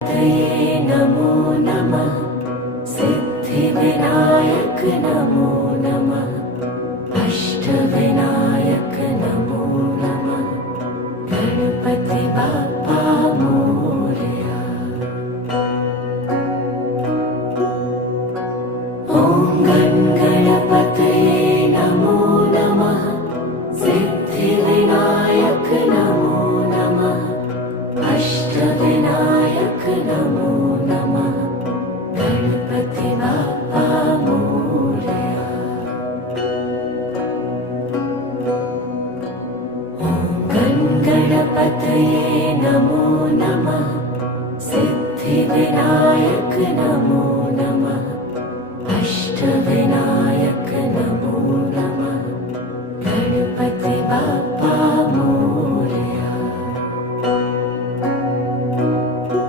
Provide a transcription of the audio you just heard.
तये नमो नमः। सिद्धिविनायक नमो नमः। अष्टविनायक नमो नमः। गणपति बाप्पा मोरया। ॐ गणपतये नमो नमः। सिद्धिविनायक नमो नमः। अष्टविनायक नमो नमः। गणपति बाप्पा मोरया। ॐ गणपतये नमो नमः। सिद्धिविनायक नमो नमः।